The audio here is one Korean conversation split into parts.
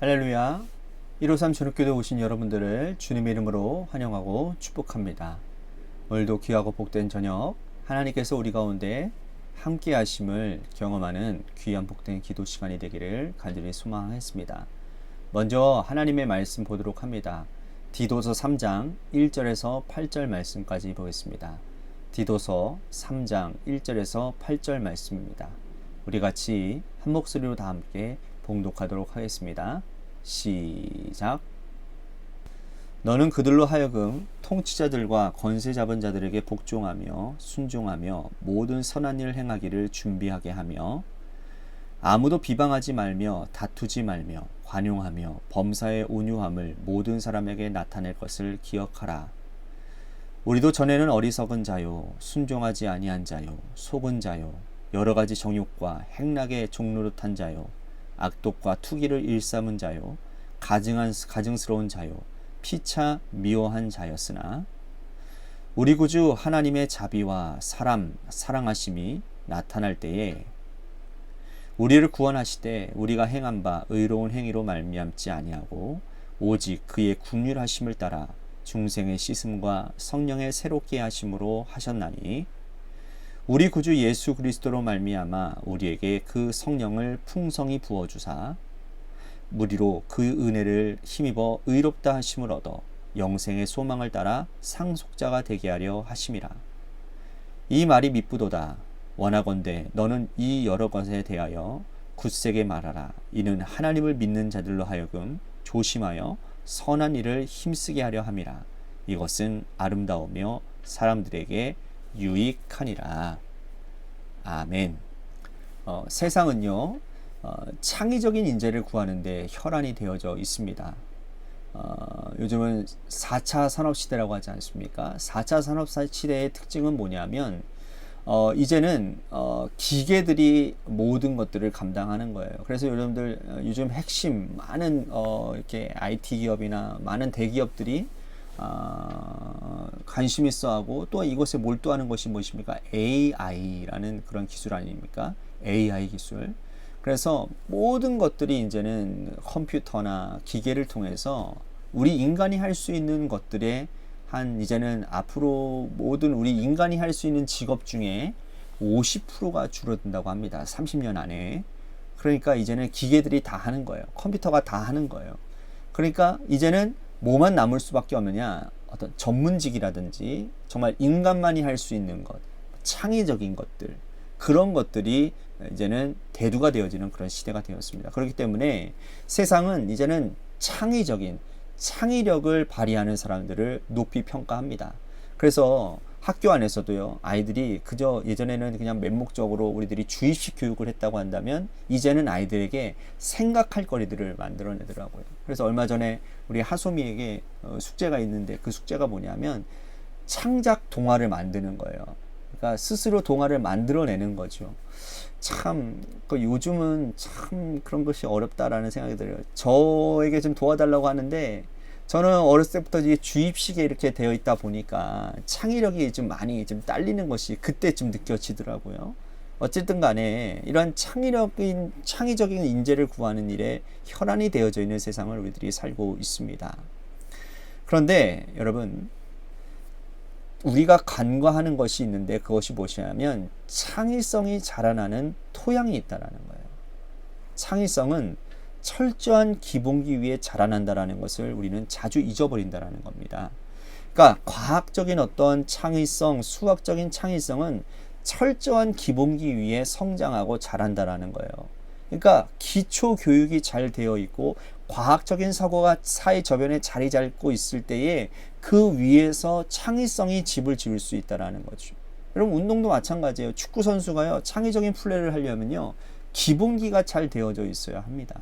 할렐루야. 153 주립교회 오신 여러분들을 주님의 이름으로 환영하고 축복합니다. 오늘도 귀하고 복된 저녁 하나님께서 우리 가운데 함께 하심을 경험하는 귀한 복된 기도 시간이 되기를 간절히 소망했습니다. 먼저 하나님의 말씀 보도록 합니다. 디도서 3장 1절에서 8절 말씀까지 보겠습니다. 디도서 3장 1절에서 8절 말씀입니다. 우리 같이 한 목소리로 다 함께 봉독하도록 하겠습니다. 시작. 너는 그들로 하여금 통치자들과 권세 잡은 자들에게 복종하며 순종하며 모든 선한 일을 행하기를 준비하게 하며 아무도 비방하지 말며 다투지 말며 관용하며 범사의 온유함을 모든 사람에게 나타낼 것을 기억하라. 우리도 전에는 어리석은 자요 순종하지 아니한 자요 속은 자요 여러 가지 정욕과 행락의 종노릇한 자요 악독과 투기를 일삼은 자요 가증스러운 자요 피차 미워한 자였으나 우리 구주 하나님의 자비와 사랑하심이 나타날 때에 우리를 구원하시되 우리가 행한 바 의로운 행위로 말미암지 아니하고 오직 그의 긍휼하심을 따라 중생의 씻음과 성령의 새롭게 하심으로 하셨나니 우리 구주 예수 그리스도로 말미암아 우리에게 그 성령을 풍성히 부어주사 우리로 그 은혜를 힘입어 의롭다 하심을 얻어 영생의 소망을 따라 상속자가 되게 하려 하심이라. 이 말이 미쁘도다. 원하건대 너는 이 여러 것에 대하여 굳세게 말하라. 이는 하나님을 믿는 자들로 하여금 조심하여 선한 일을 힘쓰게 하려 함이라. 이것은 아름다우며 사람들에게 유익하니라. 아멘. 세상은요 창의적인 인재를 구하는데 혈안이 되어져 있습니다. 요즘은 4차 산업시대라고 하지 않습니까? 4차 산업시대의 특징은 뭐냐면 이제는 기계들이 모든 것들을 감당하는 거예요. 그래서 여러분들 요즘 핵심 많은 이렇게 IT 기업이나 많은 대기업들이 관심 있어 하고 또 이것에 몰두하는 것이 무엇입니까? AI라는 그런 기술 아닙니까? AI 기술. 그래서 모든 것들이 이제는 컴퓨터나 기계를 통해서 우리 인간이 할 수 있는 것들의 이제는 앞으로 모든 우리 인간이 할 수 있는 직업 중에 50%가 줄어든다고 합니다. 30년 안에. 그러니까 이제는 기계들이 다 하는 거예요. 컴퓨터가 다 하는 거예요. 그러니까 이제는 뭐만 남을 수밖에 없느냐? 어떤 전문직이라든지 정말 인간만이 할 수 있는 것, 창의적인 것들, 그런 것들이 이제는 대두가 되어지는 그런 시대가 되었습니다. 그렇기 때문에 세상은 이제는 창의력을 발휘하는 사람들을 높이 평가합니다. 그래서 학교 안에서도요, 아이들이 그저 예전에는 그냥 맹목적으로 우리들이 주입식 교육을 했다고 한다면 이제는 아이들에게 생각할 거리들을 만들어내더라고요. 그래서 얼마 전에 우리 하소미에게 숙제가 있는데 그 숙제가 뭐냐면 창작 동화를 만드는 거예요. 그러니까 스스로 동화를 만들어내는 거죠. 참 요즘은 참 그런 것이 어렵다라는 생각이 들어요. 저에게 좀 도와달라고 하는데 저는 어렸을 때부터 이제 주입식에 이렇게 되어 있다 보니까 창의력이 좀 많이 좀 딸리는 것이 그때 좀 느껴지더라고요. 어쨌든 간에 이런 창의적인 인재를 구하는 일에 혈안이 되어져 있는 세상을 우리들이 살고 있습니다. 그런데 여러분, 우리가 간과하는 것이 있는데 그것이 무엇이냐면 창의성이 자라나는 토양이 있다라는 거예요. 창의성은 철저한 기본기 위에 자라난다라는 것을 우리는 자주 잊어버린다라는 겁니다. 그러니까 과학적인 어떤 창의성, 수학적인 창의성은 철저한 기본기 위에 성장하고 자란다라는 거예요. 그러니까 기초 교육이 잘 되어 있고 과학적인 사고가 사회 저변에 자리 잡고 있을 때에 그 위에서 창의성이 집을 지을 수 있다라는 거죠. 여러분, 운동도 마찬가지예요. 축구 선수가요, 창의적인 플레이를 하려면요, 기본기가 잘 되어져 있어야 합니다.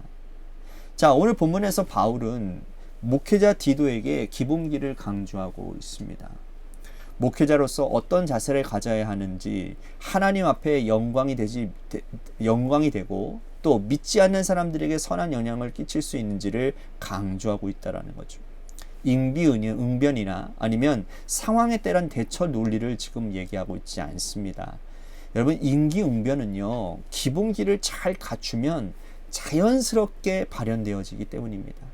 자, 오늘 본문에서 바울은 목회자 디도에게 기본기를 강조하고 있습니다. 목회자로서 어떤 자세를 가져야 하는지, 하나님 앞에 영광이 되고 또 믿지 않는 사람들에게 선한 영향을 끼칠 수 있는지를 강조하고 있다는 거죠. 응변이나 아니면 상황에 따른 대처 논리를 지금 얘기하고 있지 않습니다. 여러분, 임기응변은요, 기본기를 잘 갖추면 자연스럽게 발현되어지기 때문입니다.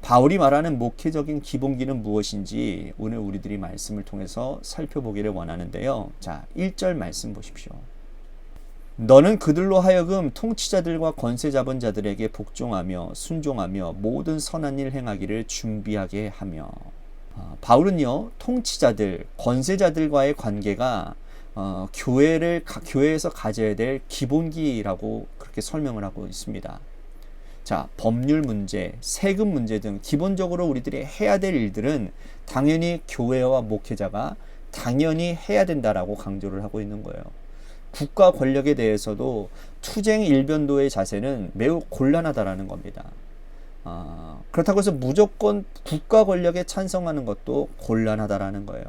바울이 말하는 목회적인 기본기는 무엇인지 오늘 우리들이 말씀을 통해서 살펴보기를 원하는데요. 자, 1절 말씀 보십시오. 너는 그들로 하여금 통치자들과 권세 잡은 자들에게 복종하며 순종하며 모든 선한 일 행하기를 준비하게 하며. 바울은요, 통치자들, 권세자들과의 관계가 교회에서 가져야 될 기본기라고 그렇게 설명을 하고 있습니다. 자, 법률 문제, 세금 문제 등 기본적으로 우리들이 해야 될 일들은 당연히 교회와 목회자가 당연히 해야 된다라고 강조를 하고 있는 거예요. 국가 권력에 대해서도 투쟁 일변도의 자세는 매우 곤란하다라는 겁니다. 그렇다고 해서 무조건 국가 권력에 찬성하는 것도 곤란하다라는 거예요.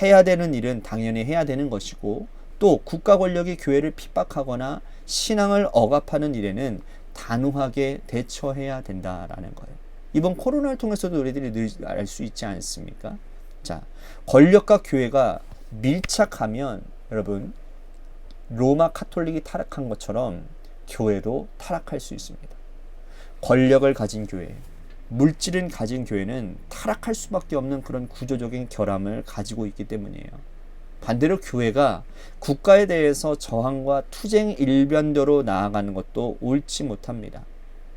해야 되는 일은 당연히 해야 되는 것이고, 또 국가 권력이 교회를 핍박하거나 신앙을 억압하는 일에는 단호하게 대처해야 된다라는 거예요. 이번 코로나를 통해서도 우리들이 늘 알 수 있지 않습니까? 자, 권력과 교회가 밀착하면 여러분, 로마 카톨릭이 타락한 것처럼 교회도 타락할 수 있습니다. 권력을 가진 교회, 물질을 가진 교회는 타락할 수밖에 없는 그런 구조적인 결함을 가지고 있기 때문이에요. 반대로 교회가 국가에 대해서 저항과 투쟁 일변도로 나아가는 것도 옳지 못합니다.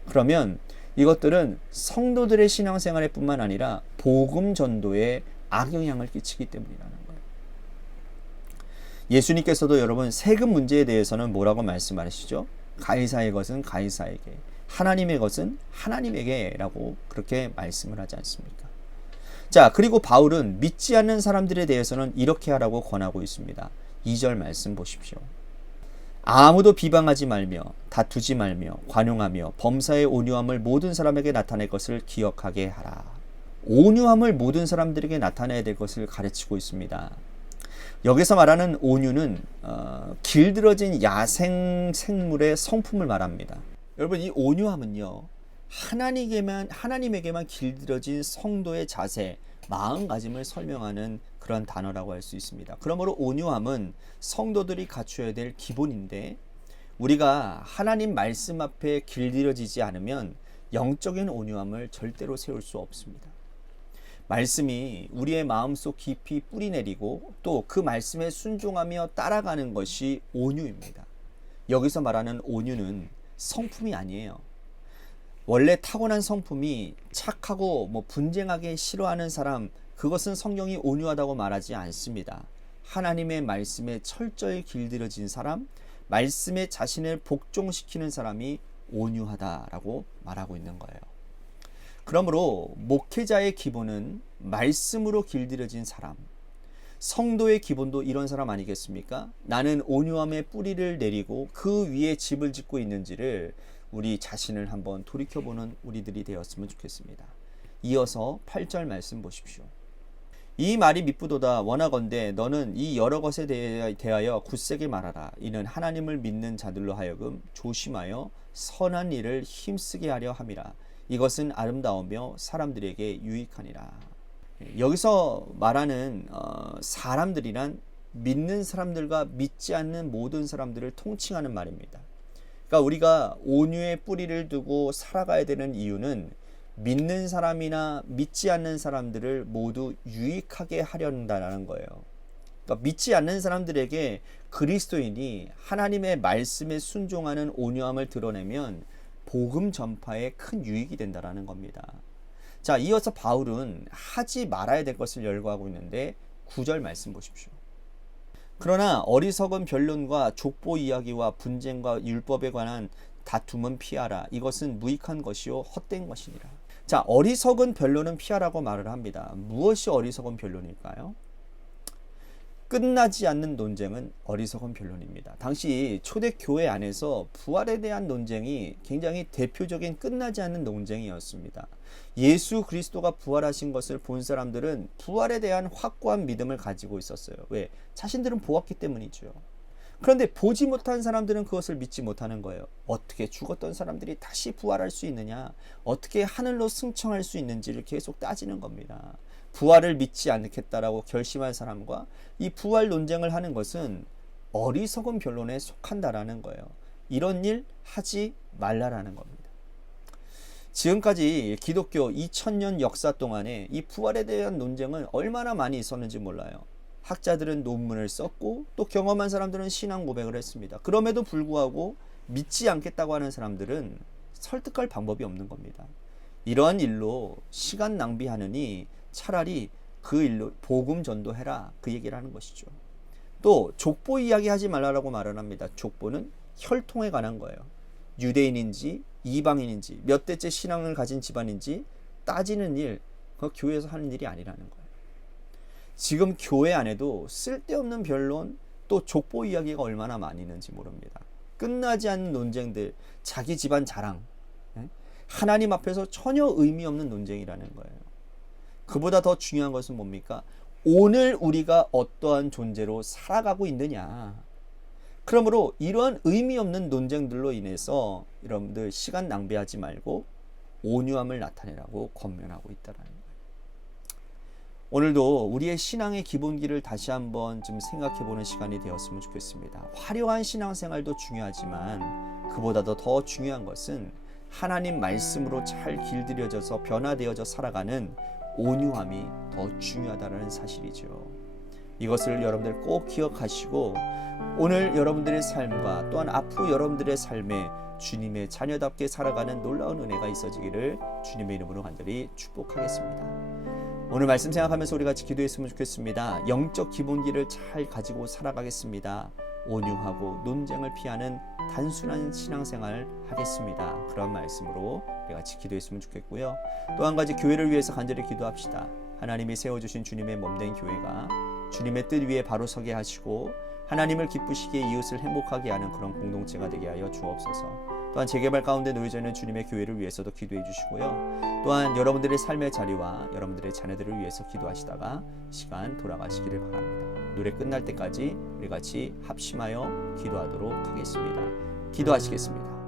그러면 이것들은 성도들의 신앙생활에 뿐만 아니라 복음 전도에 악영향을 끼치기 때문이라는 거예요. 예수님께서도 여러분 세금 문제에 대해서는 뭐라고 말씀하시죠? 가이사의 것은 가이사에게, 하나님의 것은 하나님에게 라고 그렇게 말씀을 하지 않습니까? 자, 그리고 바울은 믿지 않는 사람들에 대해서는 이렇게 하라고 권하고 있습니다. 2절 말씀 보십시오. 아무도 비방하지 말며 다투지 말며 관용하며 범사의 온유함을 모든 사람에게 나타낼 것을 기억하게 하라. 온유함을 모든 사람들에게 나타내야 될 것을 가르치고 있습니다. 여기서 말하는 온유는 길들어진 야생 생물의 성품을 말합니다. 여러분, 이 온유함은요, 하나님에게만 길들여진 성도의 자세, 마음가짐을 설명하는 그런 단어라고 할 수 있습니다. 그러므로 온유함은 성도들이 갖춰야 될 기본인데, 우리가 하나님 말씀 앞에 길들여지지 않으면 영적인 온유함을 절대로 세울 수 없습니다. 말씀이 우리의 마음속 깊이 뿌리내리고 또 그 말씀에 순종하며 따라가는 것이 온유입니다. 여기서 말하는 온유는 성품이 아니에요. 원래 타고난 성품이 착하고 분쟁하기 싫어하는 사람, 그것은 성경이 온유하다고 말하지 않습니다. 하나님의 말씀에 철저히 길들여진 사람, 말씀에 자신을 복종시키는 사람이 온유하다라고 말하고 있는 거예요. 그러므로 목회자의 기본은 말씀으로 길들여진 사람, 성도의 기본도 이런 사람 아니겠습니까? 나는 온유함의 뿌리를 내리고 그 위에 집을 짓고 있는지를 우리 자신을 한번 돌이켜보는 우리들이 되었으면 좋겠습니다. 이어서 8절 말씀 보십시오. 이 말이 미쁘도다. 원하건대 너는 이 여러 것에 대하여 굳세게 말하라. 이는 하나님을 믿는 자들로 하여금 조심하여 선한 일을 힘쓰게 하려 함이라. 이것은 아름다우며 사람들에게 유익하니라. 여기서 말하는 사람들이란 믿는 사람들과 믿지 않는 모든 사람들을 통칭하는 말입니다. 그러니까 우리가 온유의 뿌리를 두고 살아가야 되는 이유는 믿는 사람이나 믿지 않는 사람들을 모두 유익하게 하려는 거예요. 그러니까 믿지 않는 사람들에게 그리스도인이 하나님의 말씀에 순종하는 온유함을 드러내면 복음 전파에 큰 유익이 된다는 겁니다. 자, 이어서 바울은 하지 말아야 될 것을 열거하고 있는데 9절 말씀 보십시오. 그러나 어리석은 변론과 족보 이야기와 분쟁과 율법에 관한 다툼은 피하라. 이것은 무익한 것이요 헛된 것이니라. 자, 어리석은 변론은 피하라고 말을 합니다. 무엇이 어리석은 변론일까요? 끝나지 않는 논쟁은 어리석은 변론입니다. 당시 초대교회 안에서 부활에 대한 논쟁이 굉장히 대표적인 끝나지 않는 논쟁이었습니다. 예수 그리스도가 부활하신 것을 본 사람들은 부활에 대한 확고한 믿음을 가지고 있었어요. 왜? 자신들은 보았기 때문이죠. 그런데 보지 못한 사람들은 그것을 믿지 못하는 거예요. 어떻게 죽었던 사람들이 다시 부활할 수 있느냐? 어떻게 하늘로 승천할 수 있는지를 계속 따지는 겁니다. 부활을 믿지 않겠다라고 결심한 사람과 이 부활 논쟁을 하는 것은 어리석은 변론에 속한다라는 거예요. 이런 일 하지 말라라는 겁니다. 지금까지 기독교 2000년 역사 동안에 이 부활에 대한 논쟁은 얼마나 많이 있었는지 몰라요. 학자들은 논문을 썼고 또 경험한 사람들은 신앙 고백을 했습니다. 그럼에도 불구하고 믿지 않겠다고 하는 사람들은 설득할 방법이 없는 겁니다. 이러한 일로 시간 낭비하느니 차라리 그 일로 복음 전도해라, 그 얘기를 하는 것이죠. 또 족보 이야기하지 말라고 말을 합니다. 족보는 혈통에 관한 거예요. 유대인인지 이방인인지 몇 대째 신앙을 가진 집안인지 따지는 일, 그 교회에서 하는 일이 아니라는 거예요. 지금 교회 안에도 쓸데없는 변론, 또 족보 이야기가 얼마나 많이 있는지 모릅니다. 끝나지 않는 논쟁들, 자기 집안 자랑, 하나님 앞에서 전혀 의미 없는 논쟁이라는 거예요. 그보다 더 중요한 것은 뭡니까? 오늘 우리가 어떠한 존재로 살아가고 있느냐. 그러므로 이러한 의미 없는 논쟁들로 인해서 여러분들 시간 낭비하지 말고 온유함을 나타내라고 권면하고 있다는 거예요. 오늘도 우리의 신앙의 기본기를 다시 한번 좀 생각해보는 시간이 되었으면 좋겠습니다. 화려한 신앙생활도 중요하지만 그보다도 더 중요한 것은 하나님 말씀으로 잘 길들여져서 변화되어져 살아가는 온유함이 더 중요하다는 사실이죠. 이것을 여러분들 꼭 기억하시고 오늘 여러분들의 삶과 또한 앞으로 여러분들의 삶에 주님의 자녀답게 살아가는 놀라운 은혜가 있어지기를 주님의 이름으로 간절히 축복하겠습니다. 오늘 말씀 생각하면서 우리 같이 기도했으면 좋겠습니다. 영적 기본기를 잘 가지고 살아가겠습니다. 온유하고 논쟁을 피하는 단순한 신앙생활 하겠습니다. 그런 말씀으로 우리 같이 기도했으면 좋겠고요. 또 한 가지 교회를 위해서 간절히 기도합시다. 하나님이 세워주신 주님의 몸된 교회가 주님의 뜻 위에 바로 서게 하시고 하나님을 기쁘시게 이웃을 행복하게 하는 그런 공동체가 되게 하여 주옵소서. 또한 재개발 가운데 놓여져 있는 주님의 교회를 위해서도 기도해 주시고요. 또한 여러분들의 삶의 자리와 여러분들의 자녀들을 위해서 기도하시다가 시간 돌아가시기를 바랍니다. 노래 끝날 때까지 우리 같이 합심하여 기도하도록 하겠습니다. 기도하시겠습니다.